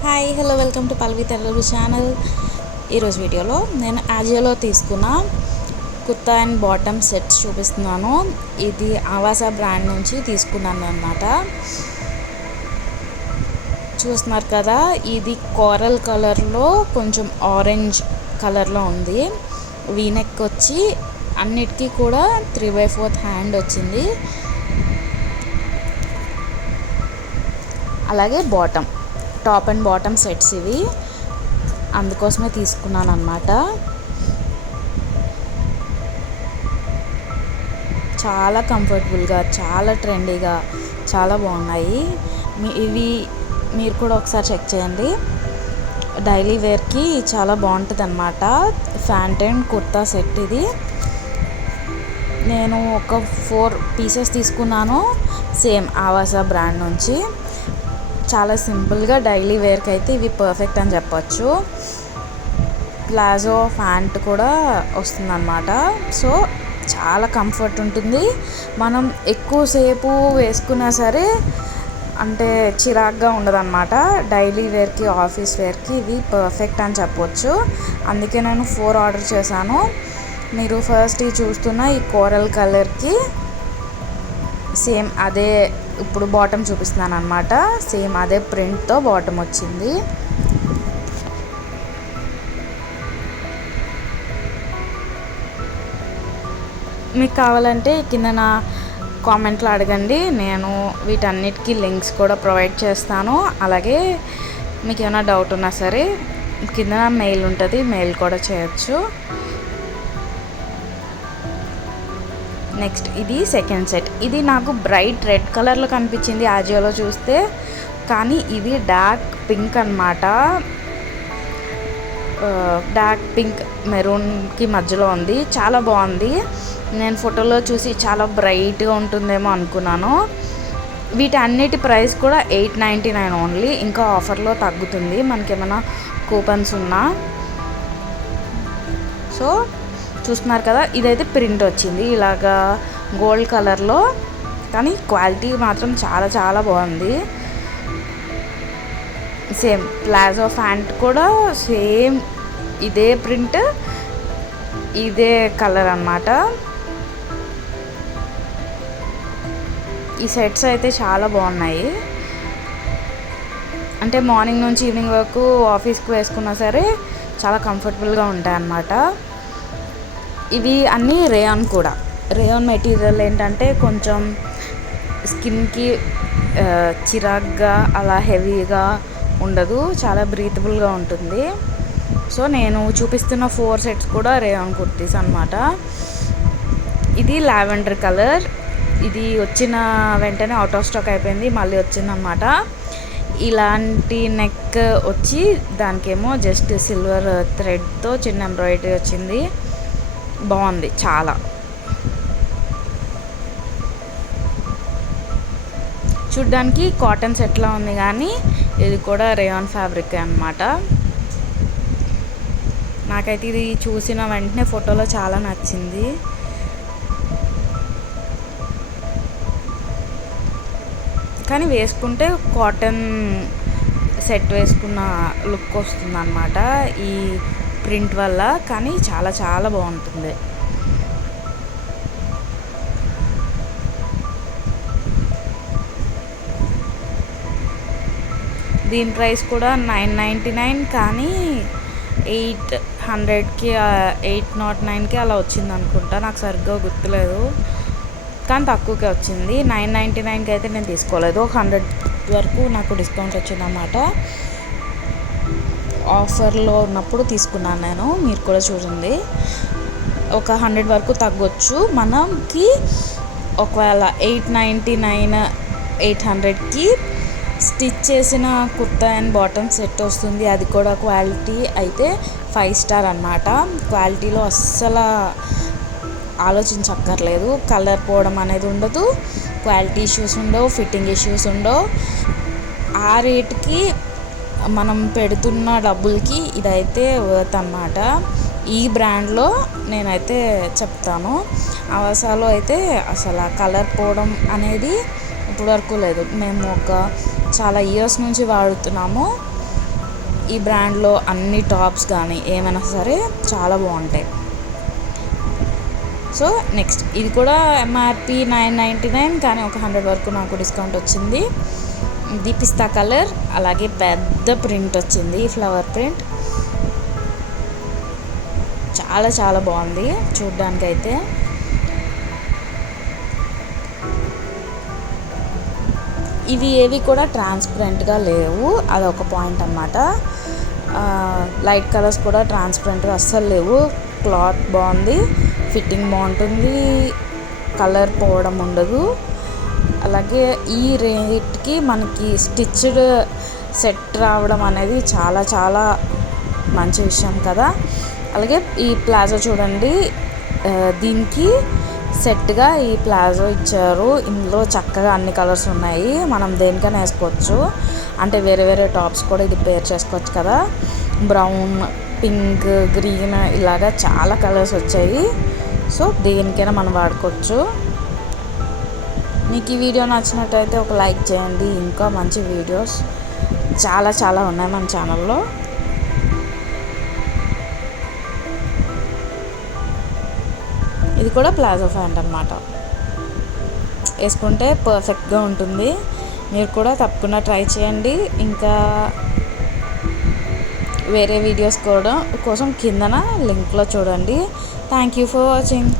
Hi hello welcome to Palvi Telugu channel. ఈరోజు వీడియోలో నేను ఆజియోలో తీసుకున్న కుర్తా అండ్ బాటమ్ సెట్స్ చూపిస్తున్నాను. ఇది ఆవాసా బ్రాండ్ నుంచి తీసుకున్నాను అన్నమాట. చూస్తున్నారు కదా, ఇది కోరల్ కలర్లో కొంచెం ఆరెంజ్ కలర్లో ఉంది. వీనెక్ వచ్చి అన్నిటికీ కూడా 3/4 హ్యాండ్ వచ్చింది. అలాగే టాప్ అండ్ బాటమ్ సెట్స్ ఇవి, అందుకోసమే తీసుకున్నాను అన్నమాట. చాలా కంఫర్టబుల్గా, చాలా ట్రెండీగా, చాలా బాగున్నాయి. ఇవి మీరు కూడా ఒకసారి చెక్ చేయండి. డైలీ వేర్కి చాలా బాగుంటుంది అన్నమాట. ప్యాంట్ అండ్ కుర్తా సెట్ ఇది. నేను ఒక 4 పీసెస్ తీసుకున్నాను, సేమ్ ఆవాసా బ్రాండ్ నుంచి. చాలా సింపుల్గా డైలీ వేర్కి అయితే ఇవి పర్ఫెక్ట్ అని చెప్పచ్చు. ప్లాజో ప్యాంట్ కూడా వస్తుందన్నమాట. సో చాలా కంఫర్ట్ ఉంటుంది. మనం ఎక్కువసేపు వేసుకున్నా సరే అంటే చిరాగ్గా ఉండదన్నమాట. డైలీ వేర్కి, ఆఫీస్ వేర్కి ఇవి పర్ఫెక్ట్ అని చెప్పవచ్చు. అందుకే నేను 4 ఆర్డర్ చేశాను. మీరు ఫస్ట్ ఈ చూస్తున్న ఈ కోరల్ కలర్కి సేమ్ అదే ఇప్పుడు బాటమ్ చూపిస్తున్నాను అన్నమాట. సేమ్ అదే ప్రింట్తో బాటమ్ వచ్చింది. మీకు కావాలంటే కింద నా కామెంట్లో అడగండి, నేను వీటన్నిటికీ లింక్స్ కూడా ప్రొవైడ్ చేస్తాను. అలాగే మీకు ఏమైనా డౌట్ ఉన్నా సరే కింద మెయిల్ ఉంటుంది, మెయిల్ కూడా చేయొచ్చు. నెక్స్ట్ ఇది సెకండ్ సెట్. ఇది నాకు బ్రైట్ రెడ్ కలర్లో కనిపించింది ఆజియోలో చూస్తే, కానీ ఇది డార్క్ పింక్ అన్నమాట. డార్క్ పింక్ మెరూన్కి మధ్యలో ఉంది. చాలా బాగుంది. నేను ఫోటోలో చూసి చాలా బ్రైట్గా ఉంటుందేమో అనుకున్నాను. వీటన్నిటి ప్రైస్ కూడా 899 ఓన్లీ. ఇంకా ఆఫర్లో తగ్గుతుంది మనకేమైనా కూపన్స్ ఉన్నా. సో చూస్తున్నారు కదా, ఇదైతే ప్రింట్ వచ్చింది ఇలాగా గోల్డ్ కలర్లో, కానీ క్వాలిటీ మాత్రం చాలా చాలా బాగుంది. సేమ్ ప్లాజో ప్యాంట్ కూడా సేమ్ ఇదే ప్రింట్, ఇదే కలర్ అన్నమాట. ఈ సెట్స్ అయితే చాలా బాగున్నాయి. అంటే మార్నింగ్ నుంచి ఈవినింగ్ వరకు ఆఫీస్కి వేసుకున్నా సరే చాలా కంఫర్టబుల్గా ఉంటాయి అన్నమాట. ఇవి అన్నీ రేయాన్ కూడా. రేయాన్ మెటీరియల్ ఏంటంటే కొంచెం స్కిన్కి చిరాగ్గా అలా హెవీగా ఉండదు, చాలా బ్రీతబుల్గా ఉంటుంది. సో నేను చూపిస్తున్న 4 సెట్స్ కూడా రేయాన్ కుర్తీస్ అన్నమాట. ఇది లావెండర్ కలర్. ఇది వచ్చిన వెంటనే అవుట్ ఆఫ్ స్టాక్ అయిపోయింది, మళ్ళీ వచ్చిందన్నమాట. ఇలాంటి నెక్ వచ్చి దానికేమో జస్ట్ సిల్వర్ థ్రెడ్తో చిన్న ఎంబ్రాయిడరీ వచ్చింది. బాగుంది చాలా. చూడ్డానికి కాటన్ సెట్లా ఉంది, కానీ ఇది కూడా రేయాన్ ఫ్యాబ్రిక్ అన్నమాట. నాకైతే ఇది చూసిన వెంటనే ఫోటోలో చాలా నచ్చింది. కానీ వేసుకుంటే కాటన్ సెట్ వేసుకున్న లుక్ వస్తుంది అన్నమాట ఈ ప్రింట్ వల్ల. కానీ చాలా చాలా బాగుంటుంది. దీని ప్రైస్ కూడా 999, కానీ 800కి 809కి అలా వచ్చింది అనుకుంటా, నాకు సరిగ్గా గుర్తులేదు. కానీ తక్కువకే వచ్చింది. 999కి అయితే నేను తీసుకోలేదు. 100 వరకు నాకు డిస్కౌంట్ వచ్చిందన్నమాట. ఆఫర్లో ఉన్నప్పుడు తీసుకున్నాను నేను. మీరు కూడా చూడండి, ఒక 100 వరకు తగ్గొచ్చు మనకి. ఒకవేళ 899 800కి స్టిచ్ చేసిన కుర్తా అండ్ బాటమ్ సెట్ వస్తుంది. అది కూడా క్వాలిటీ అయితే 5 స్టార్ అన్నమాట. క్వాలిటీలో అస్సలు ఆలోచించక్కర్లేదు. కలర్ పోవడం అనేది ఉండదు, క్వాలిటీ ఇష్యూస్ ఉండవు, ఫిట్టింగ్ ఇష్యూస్ ఉండవు. ఆ రేట్కి మనం పెడుతున్న డబ్బులకి ఇదైతే వర్త్ అన్నమాట. ఈ బ్రాండ్లో నేనైతే చెప్తాను. ఆవాసాలో అయితే అసలు ఆ కలర్ పోవడం అనేది ఇప్పటివరకు లేదు. మేము చాలా ఇయర్స్ నుంచి వాడుతున్నాము. ఈ బ్రాండ్లో అన్ని టాప్స్ కానీ ఏమైనా సరే చాలా బాగుంటాయి. సో నెక్స్ట్ ఇది కూడా ఎంఆర్పి 999 కానీ ఒక 100 వరకు నాకు డిస్కౌంట్ వచ్చింది. ఇది పిస్తా కలర్, అలాగే పెద్ద ప్రింట్ వచ్చింది, ఫ్లవర్ ప్రింట్. చాలా చాలా బాగుంది చూడ్డానికైతే. ఇవి ఏవి కూడా ట్రాన్స్పరెంట్గా లేవు, అదొక పాయింట్ అన్నమాట. లైట్ కలర్స్ కూడా ట్రాన్స్పరెంట్గా అస్సలు లేవు. క్లాత్ బాగుంది, ఫిట్టింగ్ బాగుంటుంది, కలర్ పోవడం ఉండదు. అలాగే ఈ రేట్కి మనకి స్టిచ్డ్ సెట్ రావడం అనేది చాలా చాలా మంచి విషయం కదా. అలాగే ఈ ప్లాజో చూడండి, దీనికి సెట్గా ఈ ప్లాజో ఇచ్చారు. ఇందులో చక్కగా అన్ని కలర్స్ ఉన్నాయి, మనం దేనికైనా వేసుకోవచ్చు. అంటే వేరే వేరే టాప్స్ కూడా ఇది పేర్ చేసుకోవచ్చు కదా. బ్రౌన్, పింక్, గ్రీన్ ఇలాగా చాలా కలర్స్ వచ్చాయి. సో దేనికైనా మనం వాడుకోవచ్చు. మీకు ఈ వీడియో నచ్చినట్టయితే ఒక లైక్ చేయండి. ఇంకా మంచి వీడియోస్ చాలా చాలా ఉన్నాయి మన ఛానల్లో. ఇది కూడా ప్లాజో ప్యాంట్ అన్నమాట. వేసుకుంటే పర్ఫెక్ట్గా ఉంటుంది. మీరు కూడా తప్పకుండా ట్రై చేయండి. ఇంకా వేరే వీడియోస్ కూడా కోసం కిందన లింక్లో చూడండి. Thank you for watching.